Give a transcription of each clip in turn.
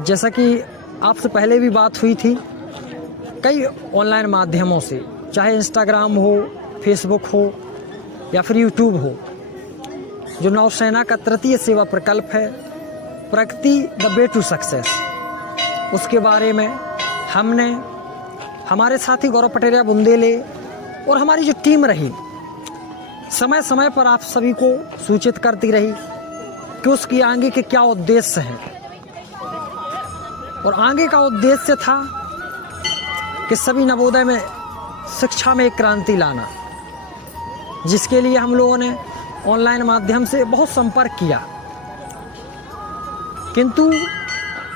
जैसा कि आपसे पहले भी बात हुई थी, कई ऑनलाइन माध्यमों से, चाहे इंस्टाग्राम हो, फेसबुक हो या फिर यूट्यूब हो, जो नौसेना का तृतीय सेवा प्रकल्प है प्रगति द वे टू सक्सेस, उसके बारे में हमने हमारे साथी गौरव पटेरिया बुंदेले और हमारी जो टीम रही समय समय पर आप सभी को सूचित करती रही कि उसकी आगे के क्या उद्देश्य हैं। और आगे का उद्देश्य था कि सभी नवोदय में शिक्षा में एक क्रांति लाना, जिसके लिए हम लोगों ने ऑनलाइन माध्यम से बहुत संपर्क किया। किंतु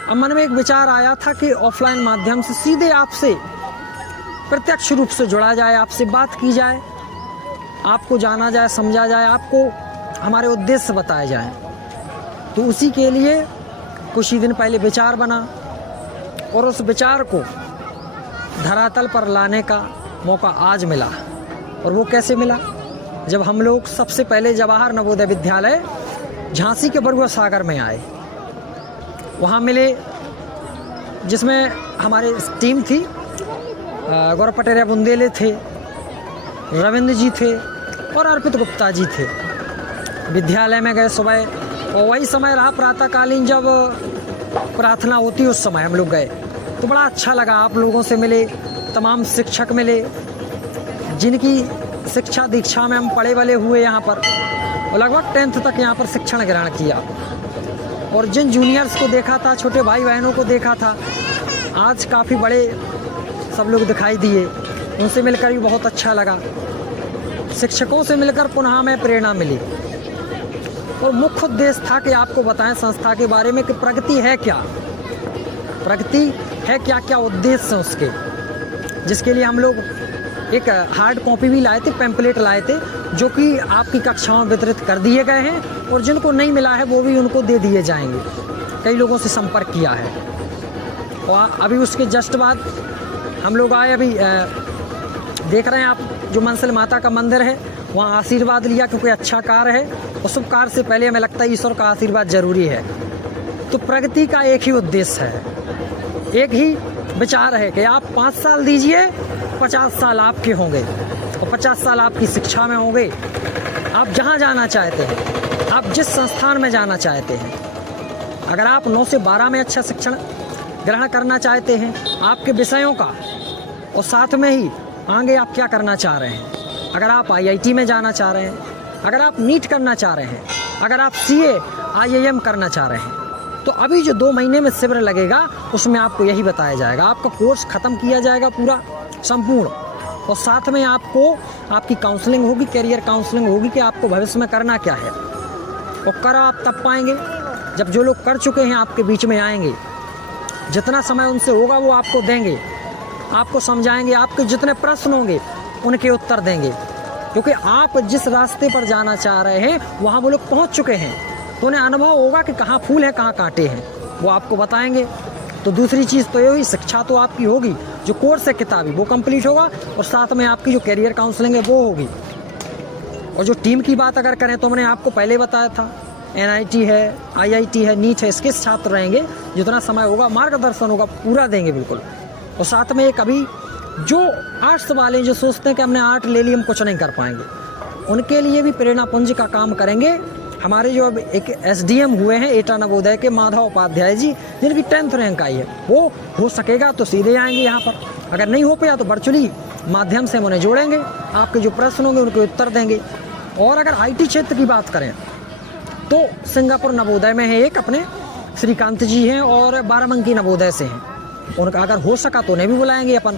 अब मन में एक विचार आया था कि ऑफलाइन माध्यम से सीधे आपसे प्रत्यक्ष रूप से जुड़ा जाए, आपसे बात की जाए, आपको जाना जाए, समझा जाए, आपको हमारे उद्देश्य बताए जाए। तो उसी के लिए कुछ ही दिन पहले विचार बना और उस विचार को धरातल पर लाने का मौका आज मिला। और वो कैसे मिला? जब हम लोग सबसे पहले जवाहर नवोदय विद्यालय झांसी के बरुआ सागर में आए, वहाँ मिले, जिसमें हमारी टीम थी, गौरव पटेरिया बुंदेले थे, रविंद्र जी थे और अर्पित गुप्ता जी थे। विद्यालय में गए सुबह, और वही समय रहा प्रातःकालीन जब प्रार्थना होती, उस समय हम लोग गए तो बड़ा अच्छा लगा। आप लोगों से मिले, तमाम शिक्षक मिले जिनकी शिक्षा दीक्षा में हम पढ़े बले हुए यहाँ पर, और लगभग 10th तक यहाँ पर शिक्षण ग्रहण किया। और जिन जूनियर्स को देखा था, छोटे भाई बहनों को देखा था, आज काफ़ी बड़े सब लोग दिखाई दिए, उनसे मिलकर भी बहुत अच्छा लगा। शिक्षकों से मिलकर पुनः हमें प्रेरणा मिली। और मुख्य उद्देश्य था कि आपको बताएं संस्था के बारे में कि प्रगति है क्या, प्रगति है क्या, क्या उद्देश्य हैं उसके, जिसके लिए हम लोग एक हार्ड कॉपी भी लाए थे, पैम्पलेट लाए थे, जो कि आपकी कक्षाओं में वितरित कर दिए गए हैं, और जिनको नहीं मिला है वो भी उनको दे दिए जाएंगे। कई लोगों से संपर्क किया है। और अभी उसके जस्ट बाद हम लोग आए, अभी देख रहे हैं आप, जो मनसल माता का मंदिर है वहाँ आशीर्वाद लिया, क्योंकि अच्छा कार्य है और शुभ कार्य से पहले हमें लगता है ईश्वर का आशीर्वाद जरूरी है। तो प्रगति का एक ही उद्देश्य है, एक ही विचार है कि आप 5 साल दीजिए, 50 साल आपके होंगे, और 50 साल आपकी शिक्षा में होंगे। आप जहाँ जाना चाहते हैं, आप जिस संस्थान में जाना चाहते हैं, अगर आप 9 से 12 में अच्छा शिक्षण ग्रहण करना चाहते हैं आपके विषयों का, और साथ में ही आगे आप क्या करना चाह रहे हैं, अगर आप IIT में जाना चाह रहे हैं, अगर आप नीट करना चाह रहे हैं, अगर आप CA IIM करना चाह रहे हैं, तो अभी जो 2 महीने में शिविर लगेगा उसमें आपको यही बताया जाएगा। आपका कोर्स ख़त्म किया जाएगा पूरा संपूर्ण, और साथ में आपको आपकी काउंसलिंग होगी, करियर काउंसलिंग होगी कि आपको भविष्य में करना क्या है। और कर आप तब पाएंगे जब जो लोग कर चुके हैं आपके बीच में आएंगे, जितना समय उनसे होगा वो आपको देंगे, आपको समझाएंगे, आपके जितने प्रश्न होंगे उनके उत्तर देंगे, क्योंकि आप जिस रास्ते पर जाना चाह रहे हैं वहाँ वो लोग पहुँच चुके हैं, तो उन्हें अनुभव होगा कि कहाँ फूल है कहाँ कांटे हैं, वो आपको बताएंगे। तो दूसरी चीज़ तो ये हुई, शिक्षा तो आपकी होगी, जो कोर्स है किताबी वो कंप्लीट होगा, और साथ में आपकी जो करियर काउंसलिंग है वो होगी। और जो टीम की बात अगर करें तो मैंने आपको पहले बताया था, NIT है, IIT है, नीट है, इसके छात्र रहेंगे, जितना समय होगा मार्गदर्शन होगा पूरा देंगे बिल्कुल। और साथ में एक अभी जो आर्ट्स वाले जो सोचते हैं कि हमने आर्ट ले ली हम कुछ नहीं कर पाएंगे, उनके लिए भी प्रेरणा पुंज का काम करेंगे। हमारे जो अब एक SDM हुए हैं एटा नवोदय के, माधव उपाध्याय जी, जिनकी 10th रैंक आई है, वो हो सकेगा तो सीधे आएंगे यहाँ पर, अगर नहीं हो पाया तो वर्चुअली माध्यम से हम उन्हें जोड़ेंगे, आपके जो प्रश्न होंगे उनके उत्तर देंगे। और अगर IT क्षेत्र की बात करें तो सिंगापुर नवोदय में है एक अपने श्रीकांत जी हैं, और बाराबंकी नवोदय से हैं, उनका अगर हो सका तो उन्हें भी बुलाएंगे, अपन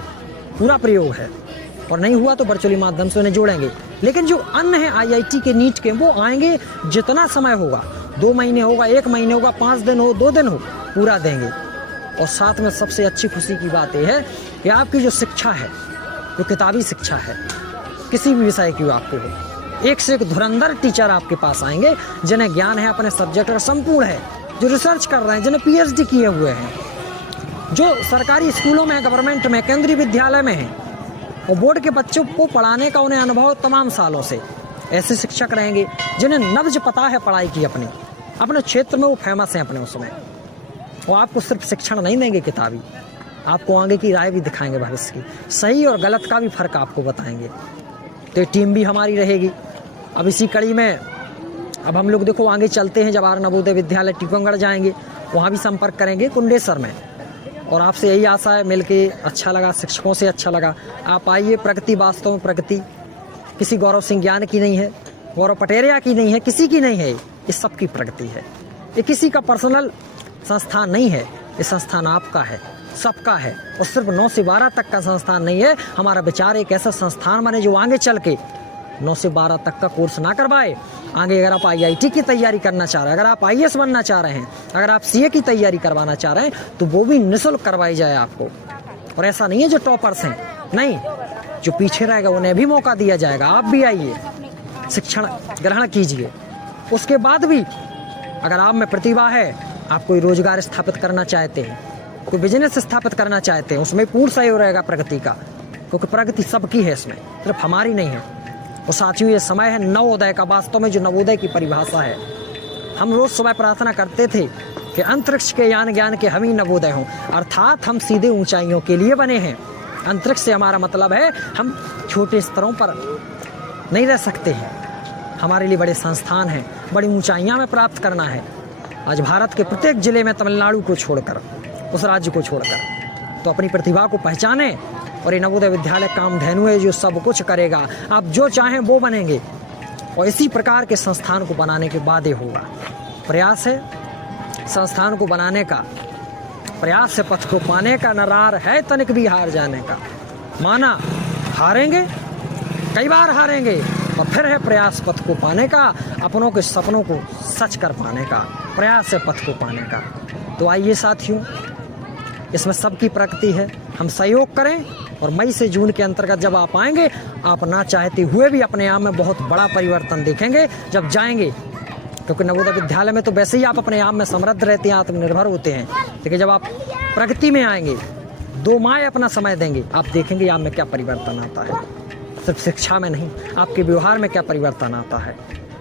पूरा प्रयोग है, और नहीं हुआ तो वर्चुअली माध्यम से उन्हें जोड़ेंगे। लेकिन जो अन्य है IIT के, नीट के, वो आएंगे, जितना समय होगा, 2 महीने होगा, 1 महीने होगा, 5 दिन हो, 2 दिन हो, पूरा देंगे। और साथ में सबसे अच्छी खुशी की बात यह है कि आपकी जो शिक्षा है, जो किताबी शिक्षा है, किसी भी विषय की आपको हो, एक से एक धुरंधर टीचर आपके पास आएंगे, जिन्हें ज्ञान है अपने सब्जेक्ट का संपूर्ण है, जो रिसर्च कर रहे हैं, जिन्हें PhD किए हुए हैं, जो सरकारी स्कूलों में, गवर्नमेंट में, केंद्रीय विद्यालय में हैं, और बोर्ड के बच्चों को पढ़ाने का उन्हें अनुभव तमाम सालों से। ऐसे शिक्षक रहेंगे जिन्हें नब्ज पता है पढ़ाई की, अपने क्षेत्र में वो फेमस हैं अपने उसमें। वो आपको सिर्फ शिक्षण नहीं देंगे किताबी, आपको आगे की राय भी दिखाएंगे भविष्य की, सही और गलत का भी फ़र्क आपको बताएंगे। तो ये टीम भी हमारी रहेगी। अब इसी कड़ी में अब हम लोग देखो आगे चलते हैं, जवाहर नवोदय विद्यालय टीकमगढ़ जाएंगे, वहाँ भी संपर्क करेंगे कुंडेसर में। और आपसे यही आशा है, मिलके अच्छा लगा, शिक्षकों से अच्छा लगा। आप आइए, प्रगति वास्तव में प्रगति किसी गौरव सिंह ज्ञान की नहीं है, गौरव पटेरिया की नहीं है, किसी की नहीं है, ये सबकी प्रगति है। ये किसी का पर्सनल संस्थान नहीं है, ये संस्थान आपका है, सबका है। और सिर्फ 9 से 12 तक का संस्थान नहीं है। हमारा विचार एक ऐसा संस्थान बने जो आगे चल के 9 से 12 तक का कोर्स ना करवाए। आगे अगर आप IIT की तैयारी करना चाह रहे हैं, अगर आप IAS बनना चाह रहे हैं, अगर आप CA की तैयारी करवाना चाह रहे हैं, तो वो भी निःशुल्क करवाई जाए आपको। और ऐसा नहीं है जो टॉपर्स हैं, नहीं, जो पीछे रहेगा उन्हें भी मौका दिया जाएगा। आप भी आइए, शिक्षण ग्रहण कीजिए। उसके बाद भी अगर आप में प्रतिभा है, आप कोई रोजगार स्थापित करना चाहते हैं, कोई बिजनेस स्थापित करना चाहते हैं, उसमें पूर्ण सहयोग रहेगा प्रगति का, क्योंकि प्रगति सबकी है, इसमें सिर्फ हमारी नहीं है। और साथियों, ये समय है नवोदय का, वास्तव में जो नवोदय की परिभाषा है। हम रोज सुबह प्रार्थना करते थे कि अंतरिक्ष के यान ज्ञान के हम ही नवोदय हों, अर्थात हम सीधे ऊंचाइयों के लिए बने हैं। अंतरिक्ष से हमारा मतलब है हम छोटे स्तरों पर नहीं रह सकते हैं, हमारे लिए बड़े संस्थान हैं, बड़ी ऊंचाइयां में प्राप्त करना है। आज भारत के प्रत्येक जिले में, तमिलनाडु को छोड़कर, उस राज्य को छोड़कर, तो अपनी प्रतिभा को पहचाने। और ये नवोदय विद्यालय कामधेनु है जो सब कुछ करेगा, आप जो चाहें वो बनेंगे। और इसी प्रकार के संस्थान को बनाने के बाद ही होगा। प्रयास है संस्थान को बनाने का, प्रयास से पथ को पाने का, नरार है तनिक भी हार जाने का। माना हारेंगे, कई बार हारेंगे, और फिर है प्रयास पथ को पाने का, अपनों के सपनों को सच कर पाने का, प्रयास से पथ को पाने का। तो आइए साथियों, इसमें सबकी प्रगति है, हम सहयोग करें। और मई से जून के अंतर्गत जब आप आएंगे, आप ना चाहते हुए भी अपने आप में बहुत बड़ा परिवर्तन देखेंगे जब जाएंगे। क्योंकि नवोदय विद्यालय में तो वैसे ही आप अपने आप में समृद्ध रहते हैं, आत्मनिर्भर होते हैं, लेकिन जब आप प्रगति में आएंगे, 2 माह अपना समय देंगे, आप देखेंगे आप में क्या परिवर्तन आता है। सिर्फ शिक्षा में नहीं, आपके व्यवहार में क्या परिवर्तन आता है।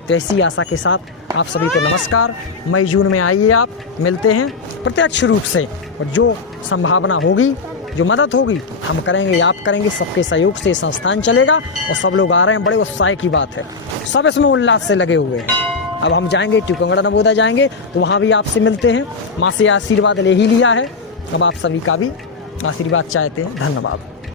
तो ऐसी आशा के साथ आप सभी को नमस्कार। मई जून में आइए, आप मिलते हैं प्रत्यक्ष रूप से। और जो संभावना होगी, जो मदद होगी, हम करेंगे, आप करेंगे, सबके सहयोग से संस्थान चलेगा। और सब लोग आ रहे हैं, बड़े उत्साह की बात है, सब इसमें उल्लास से लगे हुए हैं। अब हम जाएंगे टीकमगढ़ नवोदय जाएंगे, तो वहाँ भी आपसे मिलते हैं। माँ से आशीर्वाद ले ही लिया है, अब आप सभी का भी आशीर्वाद चाहते हैं। धन्यवाद।